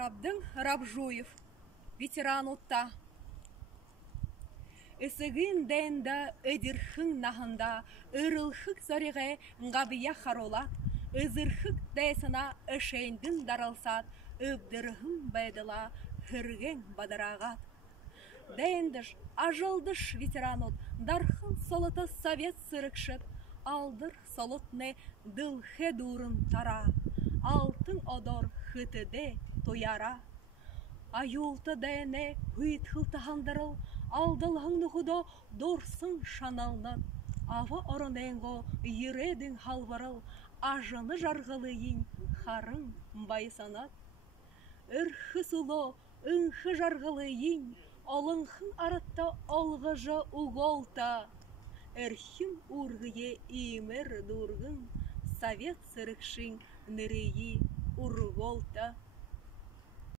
Рабдың Рабжуев, ветеран утта. Эсігін дәнді өдірхің нахында, үрілхік зориғе ғабия харолат, үзірхік дәсіна үшейндің даралсат, өбдірхің байдыла хүрген бадарағат. Дәндіш, ажылдыш ветеранот, дархын солыты совет сырықшыт, алдыр солытны дылхе дурын тара, алтын одор хытыде тояра. Аюлты дәне хүйтхыл тахандырыл, алдылғын нұхудо дорсын шаналнат, ава ороненго ередің халварыл, ажыны жарғылыйын харың байсанат. Үрхі суло, үнхі жарғылыйын, олыңхын арытта олғыжы уголта. Әрхім урғые имер дургын, совет сырықшын нірейі урголта.